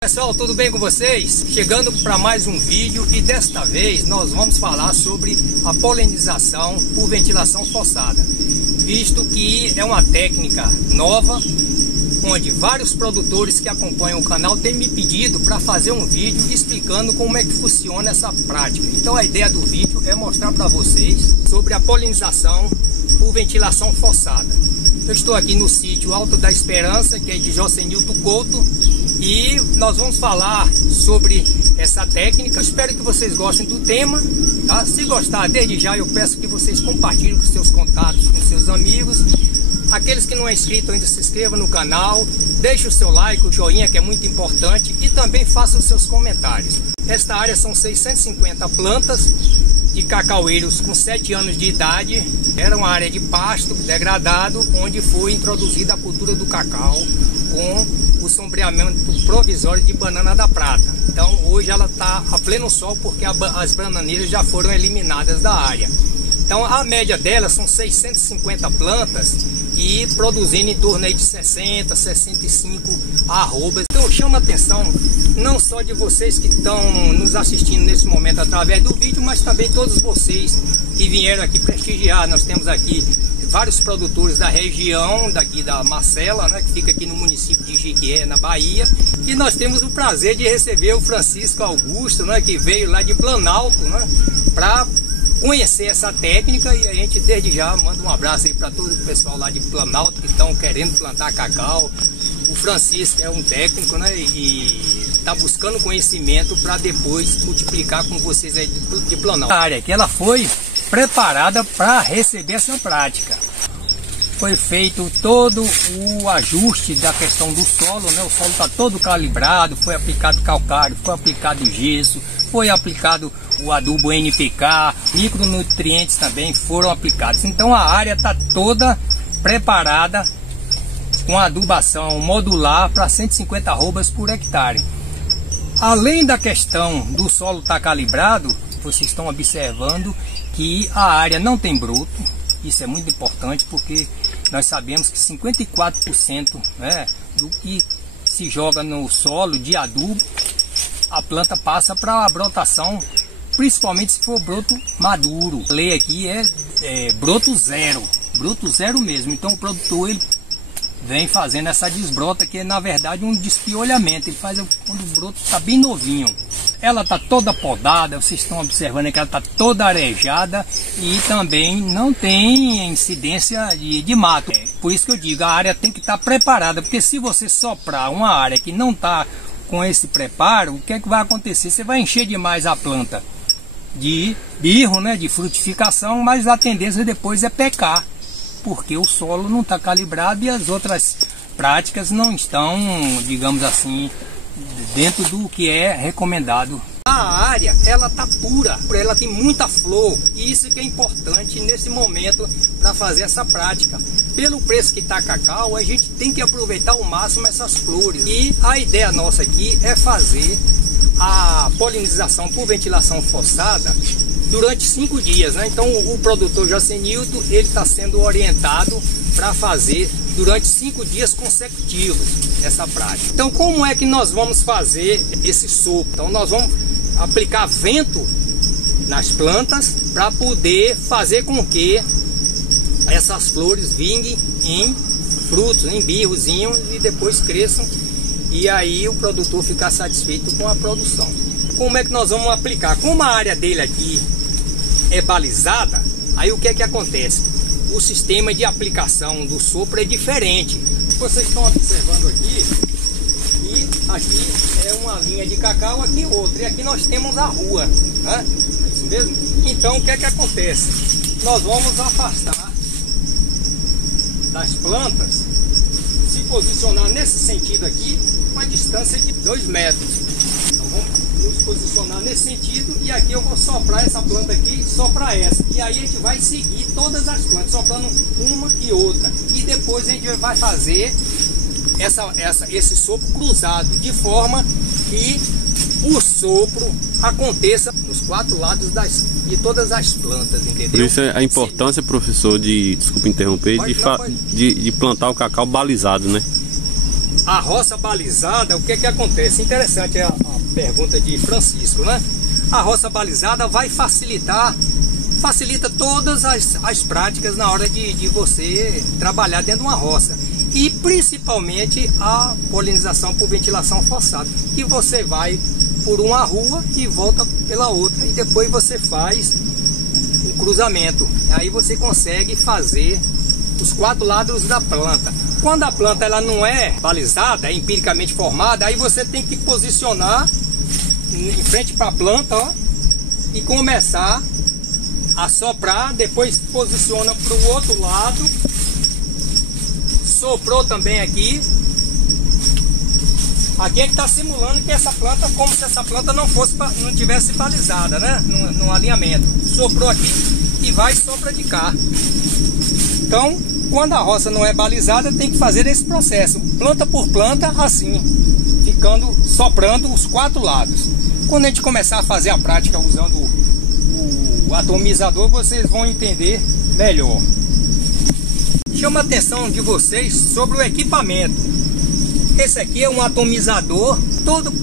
Pessoal, tudo bem com vocês? Chegando para mais um vídeo e desta vez nós vamos falar sobre a polinização por ventilação forçada, visto que é uma técnica nova, onde vários produtores que acompanham o canal têm me pedido para fazer um vídeo explicando como é que funciona essa prática. Então a ideia do vídeo é mostrar para vocês sobre a polinização por ventilação forçada. Eu estou aqui no sítio Alto da Esperança, que é de Josenilton Couto, e nós vamos falar sobre essa técnica. Eu espero que vocês gostem do tema, tá? Se gostar, desde já eu peço que vocês compartilhem com seus contatos, com seus amigos. Aqueles que não é inscrito ainda, se inscrevam no canal, deixe o seu like, o joinha, que é muito importante, e também faça os seus comentários. Esta área são 650 plantas de cacaueiros com 7 anos de idade. Era uma área de pasto degradado, onde foi introduzida a cultura do cacau com o sombreamento provisório de banana da prata. Então hoje ela está a pleno sol, porque as bananeiras já foram eliminadas da área. Então a média delas são 650 plantas e produzindo em torno aí de 60, 65 arrobas. Então chama a atenção não só de vocês que estão nos assistindo nesse momento através do vídeo, mas também todos vocês que vieram aqui prestigiar. Nós temos aqui vários produtores da região, daqui da Marcela, né, que fica aqui no município de Jiquié, na Bahia. E nós temos o prazer de receber o Francisco Augusto, né, que veio lá de Planalto, né, para conhecer essa técnica. E a gente desde já manda um abraço aí para todo o pessoal lá de Planalto que estão querendo plantar cacau. O Francisco é um técnico, né, e está buscando conhecimento para depois multiplicar com vocês aí de Planalto. A área que ela foi preparada para receber essa prática. Foi feito todo o ajuste da questão do solo, né? O solo está todo calibrado, foi aplicado calcário, foi aplicado gesso, foi aplicado o adubo NPK, micronutrientes também foram aplicados. Então a área está toda preparada com adubação modular para 150 arrobas por hectare. Além da questão do solo estar calibrado, vocês estão observando que a área não tem broto. Isso é muito importante, porque nós sabemos que 54%, né, do que se joga no solo de adubo, a planta passa para a brotação, principalmente se for broto maduro. A lei aqui é broto zero mesmo. Então o produtor ele vem fazendo essa desbrota, que é na verdade um despiolhamento. Ele faz quando o broto está bem novinho. Ela está toda podada, vocês estão observando que ela está toda arejada e também não tem incidência de mato. Por isso que eu digo, a área tem que estar preparada, porque se você soprar uma área que não está com esse preparo, o que é que vai acontecer? Você vai encher demais a planta de birro, né, de frutificação, mas a tendência depois é pecar, porque o solo não está calibrado e as outras práticas não estão, digamos assim, dentro do que é recomendado. A área ela tá pura, ela tem muita flor, e isso que é importante nesse momento para fazer essa prática. Pelo preço que está cacau, a gente tem que aproveitar ao máximo essas flores. E a ideia nossa aqui é fazer a polinização por ventilação forçada durante 5 dias, né? Então o produtor Josenilton, ele está sendo orientado para fazer durante 5 dias consecutivos essa prática. Então como é que nós vamos fazer esse sopro? Então nós vamos aplicar vento nas plantas para poder fazer com que essas flores vinguem em frutos, em birrozinhos, e depois cresçam, e aí o produtor ficar satisfeito com a produção. Como é que nós vamos aplicar? Como a área dele aqui é balizada, aí o que é que acontece? O sistema de aplicação do sopro é diferente. Vocês estão observando aqui, e aqui é uma linha de cacau, aqui outra, e aqui nós temos a rua, né? É isso mesmo? Então o que é que acontece? Nós vamos afastar das plantas, se posicionar nesse sentido aqui, com a distância de 2 metros. Então vamos nos posicionar nesse sentido, e aqui eu vou soprar essa planta aqui e soprar essa, e aí a gente vai seguir todas as plantas, soprando uma e outra, e depois a gente vai fazer esse sopro cruzado, de forma que o sopro aconteça nos 4 lados de todas as plantas, entendeu? Por isso a importância, professor, desculpa interromper, de plantar o cacau balizado, né? A roça balizada, o que acontece? Interessante a pergunta de Francisco, né? A roça balizada vai facilita todas as práticas na hora de você trabalhar dentro de uma roça. E principalmente a polinização por ventilação forçada, que você vai por uma rua e volta pela outra, e depois você faz um cruzamento. Aí você consegue fazer os 4 lados da planta. Quando a planta ela não é balizada, é empiricamente formada, aí você tem que posicionar em frente para a planta, ó, e começar a soprar. Depois posiciona para o outro lado, soprou também aqui. Aqui é que está simulando que essa planta, como se essa planta não tivesse balizada, né? No alinhamento. Soprou aqui e vai e sopra de cá. Então, quando a roça não é balizada, tem que fazer esse processo, planta por planta, assim, soprando os 4 lados. Quando a gente começar a fazer a prática usando o atomizador, vocês vão entender melhor. Chama a atenção de vocês sobre o equipamento. Esse aqui é um atomizador.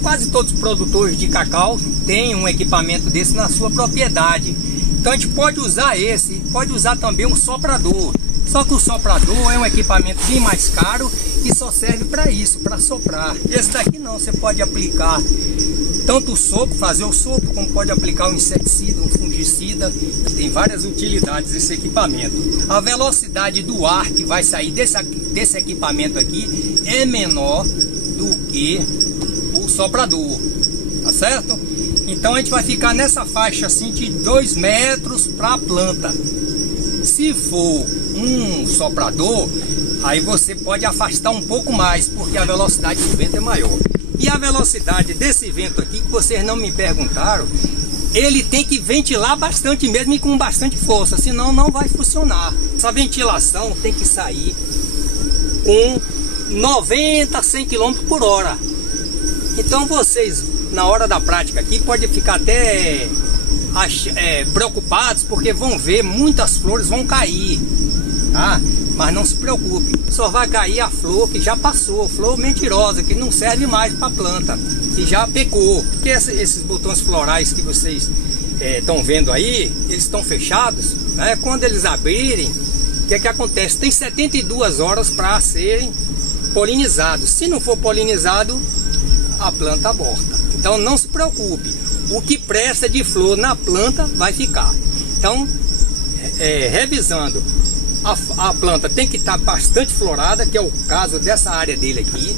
Quase todos os produtores de cacau têm um equipamento desse na sua propriedade. Então a gente pode usar esse, pode usar também um soprador. Só que o soprador é um equipamento bem mais caro e só serve para isso, para soprar. Esse daqui não, você pode aplicar tanto o sopro, fazer o sopro, como pode aplicar um inseticida, um fungicida. Tem várias utilidades esse equipamento. A velocidade do ar que vai sair desse equipamento aqui é menor do que o soprador, tá certo? Então a gente vai ficar nessa faixa assim de 2 metros para a planta. Se for um soprador, aí você pode afastar um pouco mais, porque a velocidade do vento é maior. E a velocidade desse vento aqui, que vocês não me perguntaram, ele tem que ventilar bastante mesmo e com bastante força, senão não vai funcionar. Essa ventilação tem que sair com 90 a 100 km por hora. Então vocês, na hora da prática aqui, podem ficar até preocupados, porque vão ver muitas flores vão cair, tá? Mas não se preocupe, só vai cair a flor que já passou, flor mentirosa, que não serve mais para a planta, que já pecou. Porque esses botões florais que vocês estão vendo aí, eles estão fechados, né? Quando eles abrirem, o que acontece? Tem 72 horas para serem polinizados. Se não for polinizado, a planta aborta. Então não se preocupe, o que presta de flor na planta vai ficar. Então, revisando, a planta tem que estar bastante florada, que é o caso dessa área dele aqui,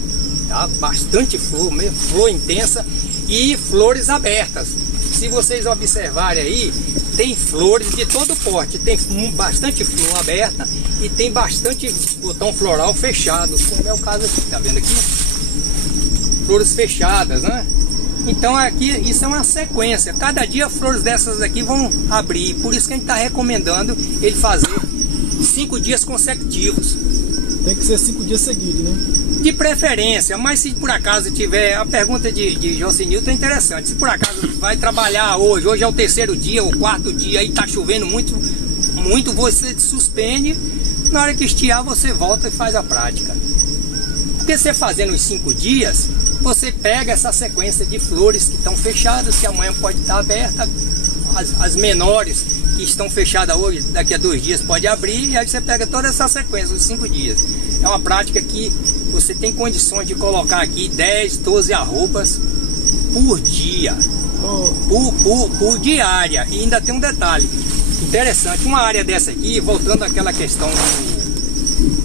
tá? Bastante flor, flor intensa e flores abertas. Se vocês observarem aí, tem flores de todo porte, tem bastante flor aberta e tem bastante botão floral fechado, como é o caso aqui, tá vendo aqui? Flores fechadas, né? Então aqui, isso é uma sequência, cada dia flores dessas aqui vão abrir, por isso que a gente está recomendando ele fazer 5 dias consecutivos. Tem que ser 5 dias seguidos, né? De preferência, mas se por acaso tiver, a pergunta de Jocinilton é interessante, se por acaso vai trabalhar hoje é o 3º dia, o 4º dia, e está chovendo muito, você suspende, na hora que estiar você volta e faz a prática. Porque você fazendo os 5 dias, você pega essa sequência de flores que estão fechadas, que amanhã pode estar aberta, as menores que estão fechadas hoje, daqui a 2 dias pode abrir, e aí você pega toda essa sequência, os 5 dias. É uma prática que você tem condições de colocar aqui 10, 12 arrobas por dia, por diária. E ainda tem um detalhe interessante, uma área dessa aqui, voltando àquela questão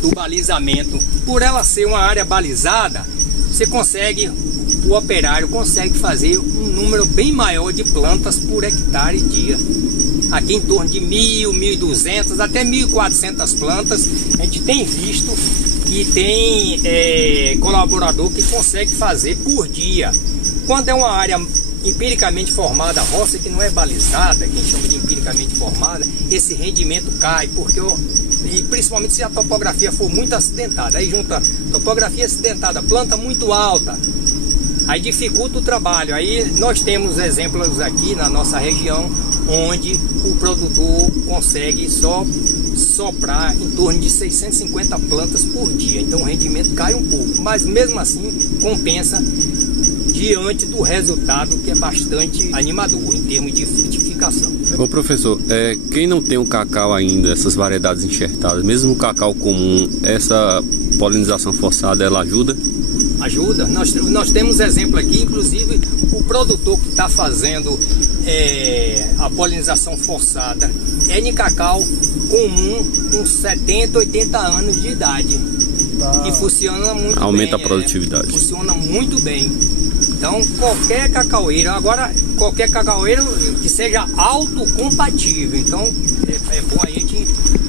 do balizamento, por ela ser uma área balizada, o operário consegue fazer um número bem maior de plantas por hectare dia. Aqui em torno de 1.000, 1.200, até 1.400 plantas. A gente tem visto que tem colaborador que consegue fazer por dia. Quando é uma área empiricamente formada, roça que não é balizada, que a gente chama de empiricamente formada, esse rendimento cai, e principalmente se a topografia for muito acidentada. Aí junta topografia acidentada, planta muito alta, Aí dificulta o trabalho. Aí nós temos exemplos aqui na nossa região onde o produtor consegue só soprar em torno de 650 plantas por dia. Então o rendimento cai um pouco, mas mesmo assim compensa diante do resultado, que é bastante animador em termos de frutificação. Ô professor, quem não tem o cacau ainda, essas variedades enxertadas, mesmo o cacau comum, essa polinização forçada, ela ajuda? Ajuda. Nós temos exemplo aqui, inclusive o produtor que está fazendo a polinização forçada é de cacau comum com 70, 80 anos de idade. E funciona muito bem. Aumenta a produtividade. Funciona muito bem. Então qualquer cacaueiro, agora qualquer cacaueiro que seja autocompatível. Então é bom a gente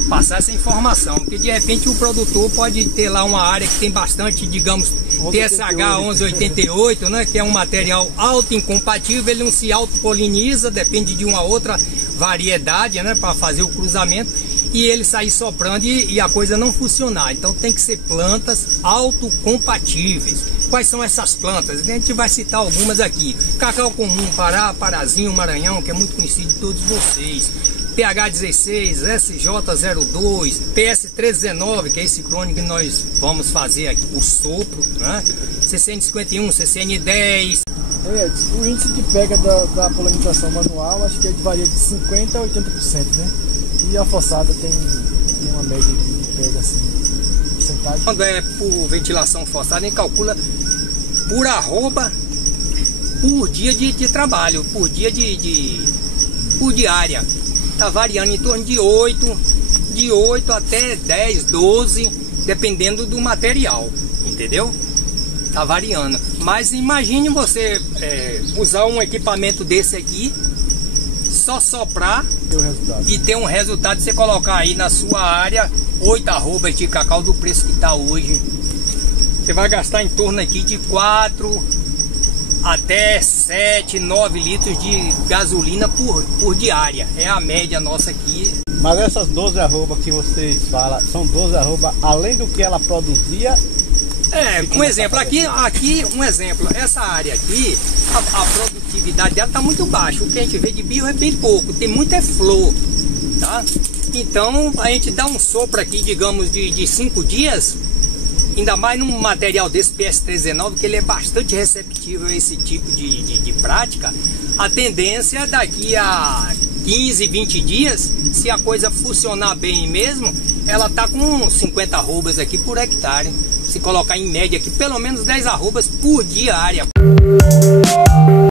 passar essa informação, porque de repente o produtor pode ter lá uma área que tem bastante, digamos, TSH 1188, né, que é um material autoincompatível, ele não se autopoliniza, depende de uma outra variedade, né, para fazer o cruzamento, e ele sair soprando e a coisa não funcionar. Então tem que ser plantas autocompatíveis. Quais são essas plantas? A gente vai citar algumas aqui. Cacau comum, Pará, Parazinho, Maranhão, que é muito conhecido de todos vocês. PH16, SJ02, PS319, que é esse clone que nós vamos fazer aqui, o sopro, né? CCN51, CCN10. O índice de pega da polinização manual, acho que varia de 50% a 80%, né? E a forçada tem uma média de pega assim, porcentagem. Quando é por ventilação forçada, a gente calcula por arroba por dia de trabalho, por dia por diária. Está variando em torno de 8 até 10, 12, dependendo do material, entendeu? Está variando. Mas imagine você usar um equipamento desse aqui, só soprar e ter um resultado, você colocar aí na sua área 8 arrobas de cacau do preço que está hoje. Você vai gastar em torno aqui de 4 até 7, 9 litros de gasolina por diária. É a média nossa aqui. Mas essas 12 arrobas que vocês falam, são 12 arrobas além do que ela produzia? Um exemplo, aqui um exemplo, essa área aqui, a produtividade dela está muito baixa. O que a gente vê de bio é bem pouco, tem muita flor, tá? Então a gente dá um sopro aqui, digamos, de 5 dias, ainda mais num material desse PS319, que ele é bastante receptivo a esse tipo de prática. A tendência daqui a 15, 20 dias, se a coisa funcionar bem mesmo, ela tá com 50 arrobas aqui por hectare. Se colocar em média aqui, pelo menos 10 arrobas por diária.